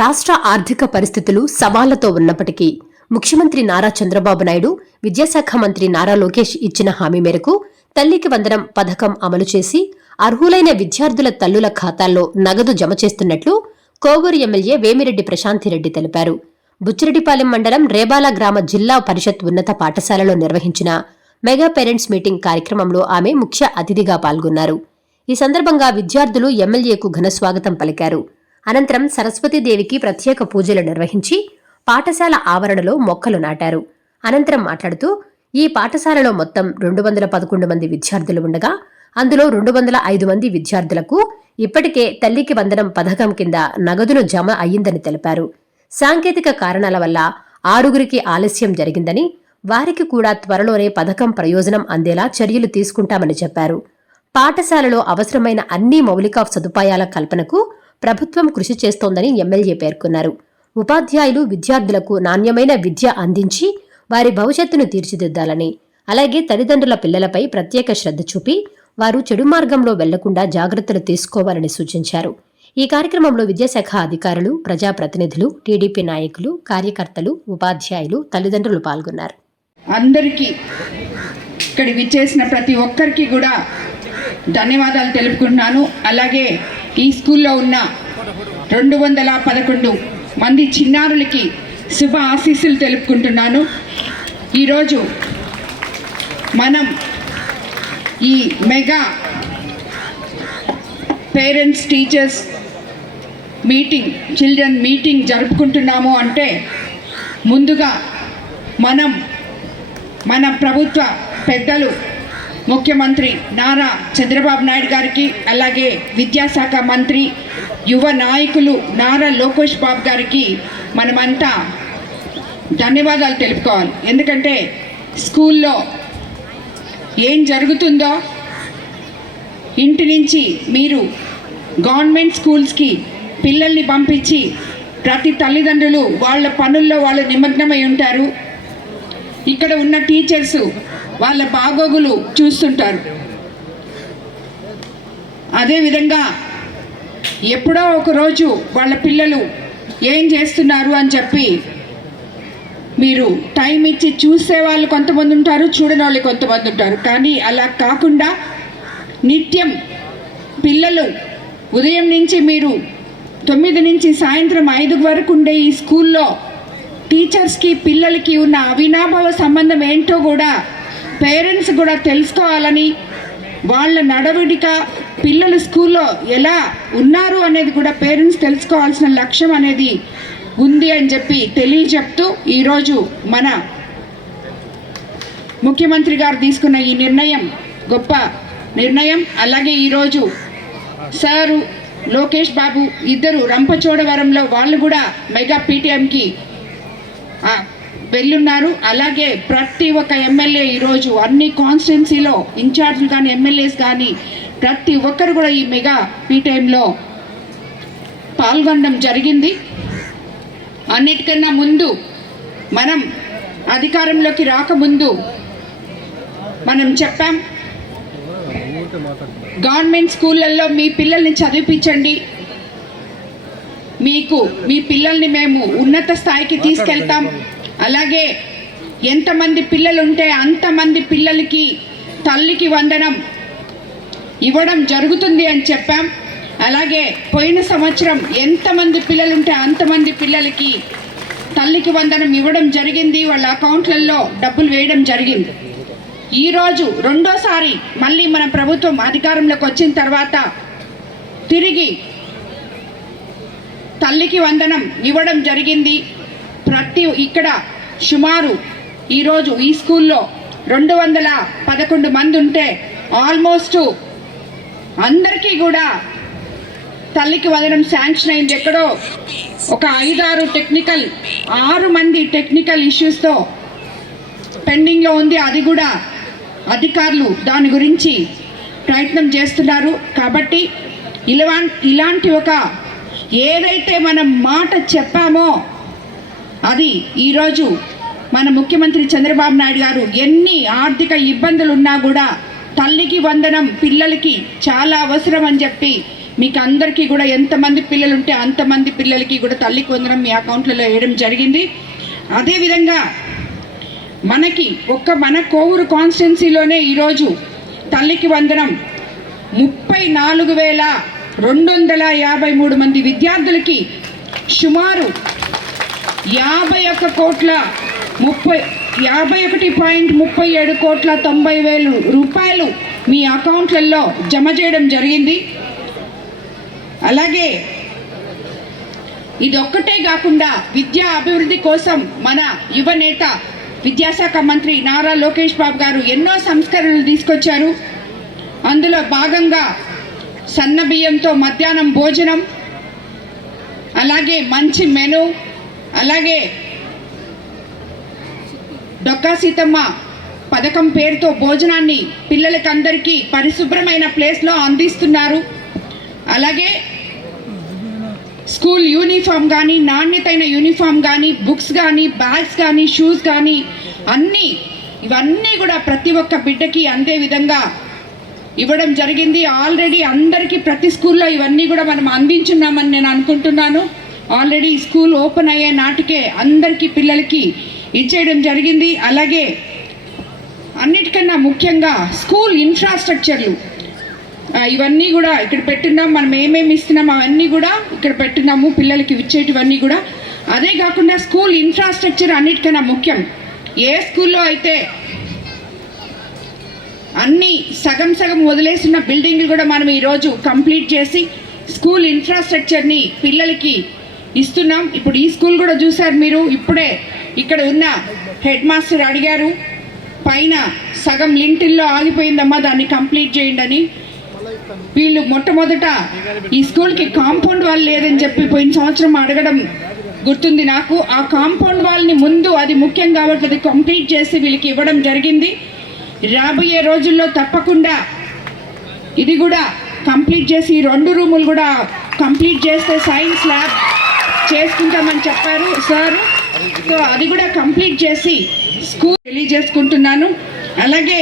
రాష్ట్ర ఆర్థిక పరిస్థితులు సవాళ్లతో ఉన్నప్పటికీ ముఖ్యమంత్రి నారా చంద్రబాబు నాయుడు, విద్యాశాఖ మంత్రి నారా లోకేష్ ఇచ్చిన హామీ మేరకు తల్లికి వందనం పథకం అమలు చేసి అర్హులైన విద్యార్థుల తల్లుల ఖాతాల్లో నగదు జమ చేస్తున్నట్లు కోవూరు ఎమ్మెల్యే వేమిరెడ్డి ప్రశాంతిరెడ్డి తెలిపారు. బుచ్చిరెడ్డిపాలెం మండలం రేబాల గ్రామ జిల్లా పరిషత్ ఉన్నత పాఠశాలలో నిర్వహించిన మెగా పేరెంట్స్ మీటింగ్ కార్యక్రమంలో ఆమె ముఖ్య అతిథిగా పాల్గొన్నారు. ఈ సందర్భంగా విద్యార్థులు ఎమ్మెల్యేకు ఘనస్వాగతం పలికారు. అనంతరం సరస్వతీదేవికి ప్రత్యేక పూజలు నిర్వహించి పాఠశాల ఆవరణలో మొక్కలు నాటారు. అనంతరం మాట్లాడుతూ ఈ పాఠశాలలో మొత్తం 211 మంది విద్యార్థులు ఉండగా అందులో 205 మంది విద్యార్థులకు ఇప్పటికే తల్లికి వందనం పథకం కింద నగదును జమ అయ్యిందని తెలిపారు. సాంకేతిక కారణాల వల్ల 6గురికి ఆలస్యం జరిగిందని, వారికి కూడా త్వరలోనే పథకం ప్రయోజనం అందేలా చర్యలు తీసుకుంటామని చెప్పారు. పాఠశాలలో అవసరమైన అన్ని మౌలిక సదుపాయాల కల్పనకు ప్రభుత్వం కృషి చేస్తోందని ఎమ్మెల్యే పేర్కొన్నారు. ఉపాధ్యాయులు విద్యార్థులకు నాణ్యమైన విద్య అందించి వారి భవిష్యత్తును తీర్చిదిద్దాలని, అలాగే తల్లిదండ్రుల పిల్లలపై ప్రత్యేక శ్రద్ధ చూపి వారు చెడు మార్గంలో వెళ్లకుండా జాగ్రత్తలు తీసుకోవాలని సూచించారు. ఈ కార్యక్రమంలో విద్యాశాఖ అధికారులు, ప్రజాప్రతినిధులు, టీడీపీ నాయకులు, కార్యకర్తలు, ఉపాధ్యాయులు, తల్లిదండ్రులు పాల్గొన్నారు. అందరికీ ఇక్కడ విచ్చేసిన ప్రతి ఒక్కరికి కూడా ధన్యవాదాలు తెలుపుకుంటున్నాను. అలాగే ఈ స్కూల్లో ఉన్న 211 మంది చిన్నారులకి శుభ ఆశీస్సులు తెలుపుకుంటున్నాను. ఈరోజు మనం ఈ mega parents teachers meeting, children meeting జరుపుకుంటున్నాము అంటే ముందుగా మన ప్రభుత్వ పెద్దలు ముఖ్యమంత్రి నారా చంద్రబాబు నాయుడు గారికి, అలాగే విద్యాశాఖ మంత్రి, యువ నాయకులు నారా లోకేష్ బాబు గారికి మనమంతా ధన్యవాదాలు తెలుపుకోవాలి. ఎందుకంటే స్కూల్లో ఏం జరుగుతుందో ఇంటి నుంచి మీరు గవర్నమెంట్ స్కూల్స్కి పిల్లల్ని పంపించి ప్రతి తల్లిదండ్రులు వాళ్ళ పనుల్లో వాళ్ళు నిమగ్నమై ఉంటారు. ఇక్కడ ఉన్న టీచర్సు వాళ్ళ బాగోగులు చూస్తుంటారు. అదేవిధంగా ఎప్పుడో ఒకరోజు వాళ్ళ పిల్లలు ఏం చేస్తున్నారు అని చెప్పి మీరు టైం ఇచ్చి చూసే వాళ్ళు కొంతమంది ఉంటారు, చూడని వాళ్ళు కొంతమంది ఉంటారు. కానీ అలా కాకుండా నిత్యం పిల్లలు ఉదయం నుంచి మీరు 9 నుంచి సాయంత్రం 5 వరకు ఉండే ఈ స్కూల్లో టీచర్స్కి పిల్లలకి ఉన్న అవినాభావ సంబంధం ఏంటో కూడా పేరెంట్స్ కూడా తెలుసుకోవాలని, వాళ్ళ నడవడిక, పిల్లలు స్కూల్లో ఎలా ఉన్నారు అనేది కూడా పేరెంట్స్ తెలుసుకోవాల్సిన లక్ష్యం అనేది ఉంది అని చెప్పి తెలియజెప్తూ ఈరోజు మన ముఖ్యమంత్రి గారు తీసుకున్న ఈ నిర్ణయం గొప్ప నిర్ణయం. అలాగే ఈరోజు సారు లోకేష్ బాబు ఇద్దరు రంపచోడవరంలో వాళ్ళు కూడా మెగా పీటీఎంకి వెళ్ళున్నారు. అలాగే ప్రతి ఒక్క ఎమ్మెల్యే ఈరోజు అన్ని కాన్స్టిట్యున్సీలో ఇన్ఛార్జీలు కానీ ఎమ్మెల్యేస్ కానీ ప్రతి ఒక్కరు కూడా ఈ మెగా పీటీఎంలో పాల్గొనడం జరిగింది. అన్నిటికన్నా ముందు మనం అధికారంలోకి రాకముందు మనం చెప్పాం, గవర్నమెంట్ స్కూళ్ళల్లో మీ పిల్లల్ని చదివించండి, మీ పిల్లల్ని మేము ఉన్నత స్థాయికి తీసుకెళ్తాం, అలాగే ఎంతమంది పిల్లలు ఉంటే అంతమంది పిల్లలకి తల్లికి వందనం ఇవ్వడం జరుగుతుంది అని చెప్పాం. అలాగే పోయిన సంవత్సరం ఎంతమంది పిల్లలుంటే అంతమంది పిల్లలకి తల్లికి వందనం ఇవ్వడం జరిగింది, వాళ్ళ అకౌంట్లలో డబ్బులు వేయడం జరిగింది. ఈరోజు రెండోసారి మళ్ళీ మన ప్రభుత్వం అధికారంలోకి వచ్చిన తర్వాత తిరిగి తల్లికి వందనం ఇవ్వడం జరిగింది. ఇక్కడ సుమారు ఈరోజు ఈ స్కూల్లో 211 మంది ఉంటే ఆల్మోస్ట్ అందరికీ కూడా తల్లికి వందనం శాంక్షన్ అయింది. ఎక్కడో ఒక 6 మంది టెక్నికల్ ఇష్యూస్తో పెండింగ్లో ఉంది. అది కూడా అధికారులు దాని గురించి ప్రయత్నం చేస్తున్నారు. కాబట్టి ఇలాంటి ఒక ఏదైతే మనం మాట చెప్పామో అది ఈరోజు మన ముఖ్యమంత్రి చంద్రబాబు నాయుడు గారు ఎన్ని ఆర్థిక ఇబ్బందులు ఉన్నా కూడా తల్లికి వందనం పిల్లలకి చాలా అవసరం అని చెప్పి మీకు అందరికీ కూడా ఎంతమంది పిల్లలు ఉంటే అంతమంది పిల్లలకి కూడా తల్లికి వందనం మీ అకౌంట్లలో వేయడం జరిగింది. అదేవిధంగా మన కోవూరు కాన్స్టిట్యున్సీలోనే ఈరోజు తల్లికి వందనం 34,253 మంది విద్యార్థులకి సుమారు 51,37,90,000 రూపాయలు మీ అకౌంట్లలో జమ చేయడం జరిగింది. అలాగే ఇది ఒక్కటే కాకుండా విద్యా అభివృద్ధి కోసం మన యువ నేత విద్యాశాఖ మంత్రి నారా లోకేష్ బాబు గారు ఎన్నో సంస్కరణలు తీసుకొచ్చారు. అందులో భాగంగా సన్న బియ్యంతో మధ్యాహ్నం భోజనం, అలాగే మంచి మెను, అలాగే డొక్కా సీతమ్మ పథకం పేరుతో భోజనాన్ని పిల్లలకందరికీ పరిశుభ్రమైన ప్లేస్లో అందిస్తున్నారు. అలాగే స్కూల్ యూనిఫామ్ కానీ, నాణ్యతైన యూనిఫామ్ కానీ, బుక్స్ కానీ, బ్యాగ్స్ కానీ, షూస్ కానీ ఇవన్నీ కూడా ప్రతి ఒక్క బిడ్డకి అందే విధంగా ఇవ్వడం జరిగింది. ఆల్రెడీ అందరికీ ప్రతి స్కూల్లో ఇవన్నీ కూడా మనం అందించున్నామని నేను అనుకుంటున్నాను. ఆల్రెడీ స్కూల్ ఓపెన్ అయ్యే నాటికే అందరికీ పిల్లలకి ఇచ్చేయడం జరిగింది. అలాగే అన్నిటికన్నా ముఖ్యంగా స్కూల్ ఇన్ఫ్రాస్ట్రక్చర్లు ఇవన్నీ కూడా ఇక్కడ పెట్టున్నాం. మనం ఏమేమి ఇస్తున్నాం అవన్నీ కూడా ఇక్కడ పెట్టున్నాము పిల్లలకి ఇచ్చేటివన్నీ కూడా. అదే కాకుండా స్కూల్ ఇన్ఫ్రాస్ట్రక్చర్ అన్నిటికన్నా ముఖ్యం. ఏ స్కూల్లో అయితే అన్నీ సగం వదిలేసిన బిల్డింగ్లు కూడా మనం ఈరోజు కంప్లీట్ చేసి స్కూల్ ఇన్ఫ్రాస్ట్రక్చర్ని పిల్లలకి ఇస్తున్నాం. ఇప్పుడు ఈ స్కూల్ కూడా చూశారు మీరు. ఇప్పుడే ఇక్కడ ఉన్న హెడ్ మాస్టర్ అడిగారు, పైన సగం లింటిల్లో ఆగిపోయిందమ్మా, దాన్ని కంప్లీట్ చేయండి అని. వీళ్ళు మొట్టమొదట ఈ స్కూల్కి కాంపౌండ్ వాల్ లేదని చెప్పి పోయిన సంవత్సరం అడగడం గుర్తుంది నాకు. ఆ కాంపౌండ్ వాల్ని ముందు అది ముఖ్యం కాబట్టి అది కంప్లీట్ చేసి వీళ్ళకి ఇవ్వడం జరిగింది. రాబోయే రోజుల్లో తప్పకుండా ఇది కూడా కంప్లీట్ చేసి 2 రూములు కూడా కంప్లీట్ చేస్తే సైన్స్ ల్యాబ్ చేసుకుంటామని చెప్పారు సార్. సో అది కూడా కంప్లీట్ చేసి స్కూల్ తెలియజేసుకుంటున్నాను. అలాగే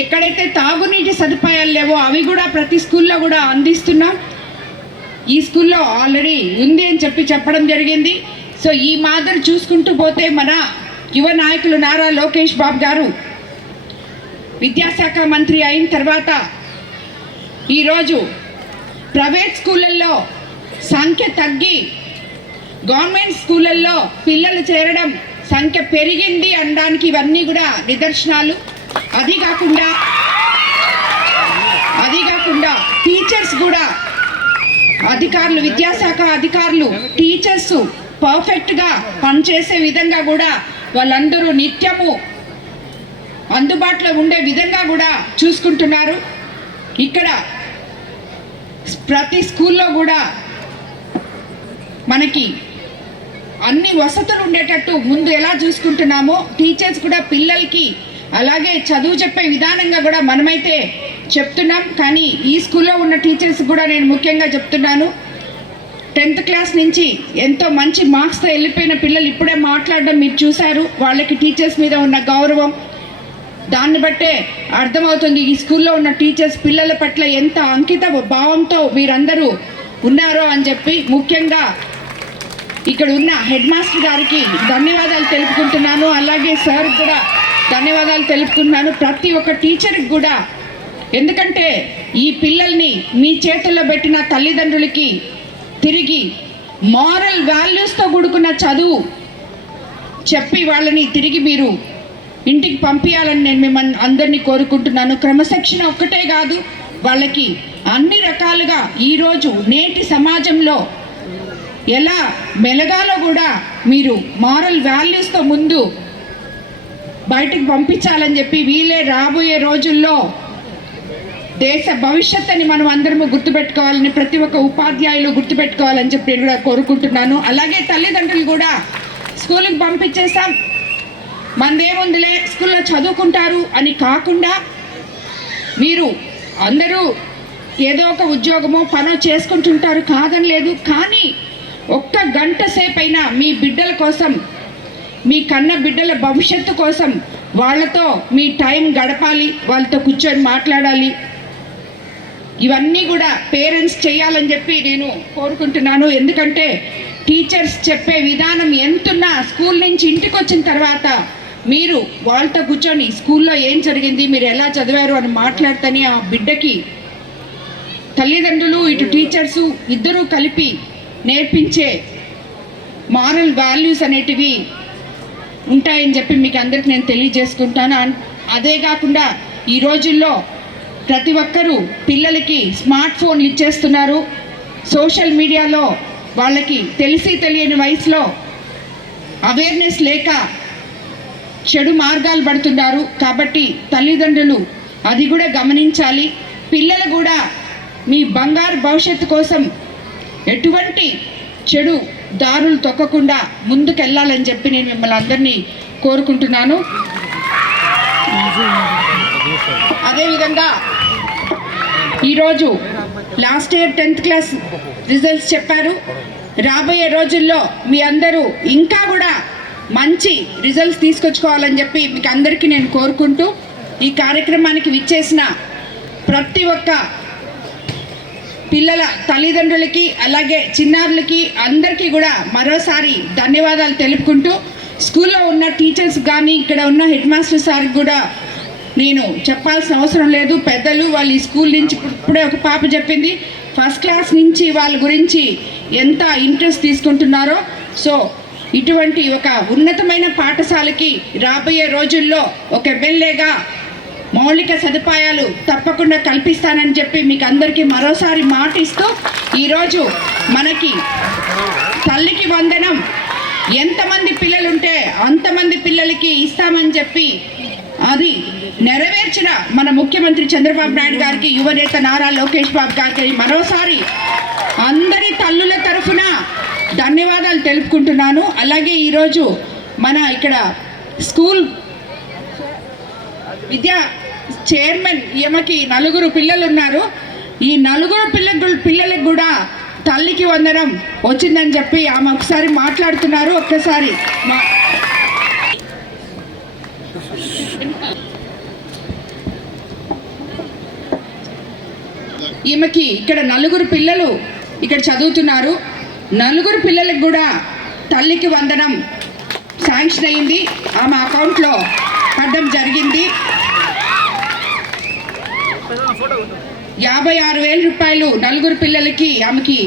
ఎక్కడైతే తాగునీటి సదుపాయాలు లేవో అవి కూడా ప్రతి స్కూల్లో కూడా అందిస్తున్నాం. ఈ స్కూల్లో ఆల్రెడీ ఉంది అని చెప్పడం జరిగింది. సో ఈ మాదిరి చూసుకుంటూ పోతే మన యువ నాయకులు నారా లోకేష్ బాబు గారు విద్యాశాఖ మంత్రి అయిన తర్వాత ఈరోజు ప్రైవేట్ స్కూళ్ళల్లో సంఖ్య తగ్గి గవర్నమెంట్ స్కూళ్ళల్లో పిల్లలు చేరడం సంఖ్య పెరిగింది అనడానికి ఇవన్నీ కూడా నిదర్శనాలు. అది కాకుండా టీచర్స్ కూడా అధికారులు, విద్యాశాఖ అధికారులు టీచర్స్ పర్ఫెక్ట్గా పనిచేసే విధంగా కూడా వాళ్ళందరూ నిత్యము అందుబాటులో ఉండే విధంగా కూడా చూసుకుంటున్నారు. ఇక్కడ ప్రతి స్కూల్లో కూడా మనకి అన్ని వసతులు ఉండేటట్టు ముందు ఎలా చూసుకుంటున్నామో టీచర్స్ కూడా పిల్లలకి అలాగే చదువు చెప్పే విధానంగా కూడా మనమైతే చెప్తున్నాం. కానీ ఈ స్కూల్లో ఉన్న టీచర్స్ కూడా నేను ముఖ్యంగా చెప్తున్నాను, 10th క్లాస్ నుంచి ఎంతో మంచి మార్క్స్తో వెళ్ళిపోయిన పిల్లలు ఇప్పుడే మాట్లాడడం మీరు చూశారు. వాళ్ళకి టీచర్స్ మీద ఉన్న గౌరవం దాన్ని బట్టే అర్థమవుతుంది ఈ స్కూల్లో ఉన్న టీచర్స్ పిల్లల పట్ల ఎంత అంకిత భావంతో మీరందరూ ఉన్నారో అని చెప్పి. ముఖ్యంగా ఇక్కడ ఉన్న హెడ్ మాస్టర్ గారికి ధన్యవాదాలు తెలుపుకుంటున్నాను. అలాగే సార్ కూడా ధన్యవాదాలు తెలుపుకుంటున్నాను. ప్రతి ఒక్క టీచర్కి కూడా, ఎందుకంటే ఈ పిల్లల్ని మీ చేతుల్లో పెట్టిన తల్లిదండ్రులకి తిరిగి మారల్ వాల్యూస్తో కూడుకున్న చదువు చెప్పి వాళ్ళని తిరిగి మీరు ఇంటికి పంపించాలని నేను మిమ్మల్ని అందరినీ కోరుకుంటున్నాను. క్రమశిక్షణ ఒక్కటే కాదు, వాళ్ళకి అన్ని రకాలుగా ఈరోజు నేటి సమాజంలో ఎలా మెలగాలో కూడా మీరు మారల్ వాల్యూస్తో ముందు బయటకు పంపించాలని చెప్పి వీళ్ళే రాబోయే రోజుల్లో దేశ భవిష్యత్తుని మనం అందరము గుర్తుపెట్టుకోవాలని, ప్రతి ఒక్క ఉపాధ్యాయులు గుర్తుపెట్టుకోవాలని చెప్పి నేను కూడా కోరుకుంటున్నాను. అలాగే తల్లిదండ్రులు కూడా స్కూల్కి పంపించేసాం, మనదేముందిలే స్కూల్లో చదువుకుంటారు అని కాకుండా మీరు అందరూ ఏదో ఒక ఉద్యోగమో పనో చేసుకుంటుంటారు, కాదని లేదు. కానీ ఒక్క గంట సేపైనా మీ బిడ్డల కోసం, మీ కన్న బిడ్డల భవిష్యత్తు కోసం వాళ్ళతో మీ టైం గడపాలి, వాళ్ళతో కూర్చొని మాట్లాడాలి. ఇవన్నీ కూడా పేరెంట్స్ చేయాలని చెప్పి నేను కోరుకుంటున్నాను. ఎందుకంటే టీచర్స్ చెప్పే విధానం ఎంతున్నా స్కూల్ నుంచి ఇంటికి వచ్చిన తర్వాత మీరు వాళ్ళతో కూర్చొని స్కూల్లో ఏం జరిగింది, మీరు ఎలా చదివారు అని మాట్లాడితేనే ఆ బిడ్డకి తల్లిదండ్రులు ఇటు టీచర్సు ఇద్దరూ కలిపి నేర్పించే మారల్ వాల్యూస్ అనేటివి ఉంటాయని చెప్పి మీకు అందరికి నేను తెలియజేసుకుంటాను. అదే కాకుండా ఈ రోజుల్లో ప్రతి ఒక్కరూ పిల్లలకి స్మార్ట్ ఫోన్లు ఇచ్చేస్తున్నారు. సోషల్ మీడియాలో వాళ్ళకి తెలిసి తెలియని వయసులో అవేర్నెస్ లేక చెడు మార్గాలు పడుతున్నారు. కాబట్టి తల్లిదండ్రులు అది కూడా గమనించాలి. పిల్లలు కూడా మీ బంగారు భవిష్యత్తు కోసం ఎటువంటి చెడు దారులు తొక్కకుండా ముందుకెళ్ళాలని చెప్పి నేను మిమ్మల్ని అందరినీ కోరుకుంటున్నాను. అదేవిధంగా ఈరోజు last year 10th class results చెప్పారు. రాబోయే రోజుల్లో మీ అందరూ ఇంకా కూడా మంచి రిజల్ట్స్ తీసుకొచ్చుకోవాలని చెప్పి మీకు అందరికీ నేను కోరుకుంటూ ఈ కార్యక్రమానికి విచ్చేసిన ప్రతి ఒక్క పిల్లల తల్లిదండ్రులకి అలాగే చిన్నారులకి అందరికీ కూడా మరోసారి ధన్యవాదాలు తెలుపుకుంటూ స్కూల్లో ఉన్న టీచర్స్ కానీ ఇక్కడ ఉన్న హెడ్ మాస్టర్ సార్కి కూడా నేను చెప్పాల్సిన అవసరం లేదు. పెద్దలు వాళ్ళు ఈ స్కూల్ నుంచి ఇప్పుడే ఒక పాప చెప్పింది, ఫస్ట్ క్లాస్ నుంచి వాళ్ళ గురించి ఎంత ఇంట్రెస్ట్ తీసుకుంటున్నారో. సో ఇటువంటి ఒక ఉన్నతమైన పాఠశాలకి రాబోయే రోజుల్లో ఒక ఎమ్మెల్యేగా మౌలిక సదుపాయాలు తప్పకుండా కల్పిస్తానని చెప్పి మీకు అందరికీ మరోసారి మాట ఇస్తూ ఈరోజు మనకి తల్లికి వందనం ఎంతమంది పిల్లలుంటే అంతమంది పిల్లలకి ఇస్తామని చెప్పి అది నెరవేర్చిన మన ముఖ్యమంత్రి చంద్రబాబు నాయుడు గారికి, యువనేత నారా లోకేష్ బాబు గారికి మరోసారి అందరి తల్లుల తరఫున ధన్యవాదాలు తెలుపుకుంటున్నాను. అలాగే ఈరోజు మన ఇక్కడ స్కూల్ విద్యా చైర్మన్ ఈమెకి 4 పిల్లలు ఉన్నారు. ఈ 4 పిల్లలకు కూడా తల్లికి వందనం వచ్చిందని చెప్పి ఆమె ఒకసారి మాట్లాడుతున్నారు. ఒక్కసారి ఈమెకి ఇక్కడ 4 పిల్లలు ఇక్కడ చదువుతున్నారు. 4 పిల్లలకు కూడా తల్లికి వందనం శాంక్షన్ అయింది, ఆమె అకౌంట్లో పడడం జరిగింది. 56,000 రూపాయలు 4 పిల్లలకి ఆమెకి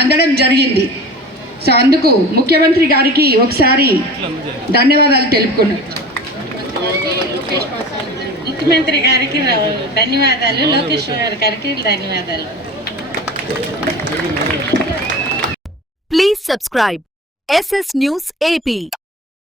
అందడం జరిగింది. సో అందుకు ముఖ్యమంత్రి గారికి ఒకసారి ధన్యవాదాలు తెలుపుకున్నాను. ముఖ్యమంత్రి గారికి ధన్యవాదాలు, లోకేష్ గారికి ధన్యవాదాలు. Please subscribe SS News AP.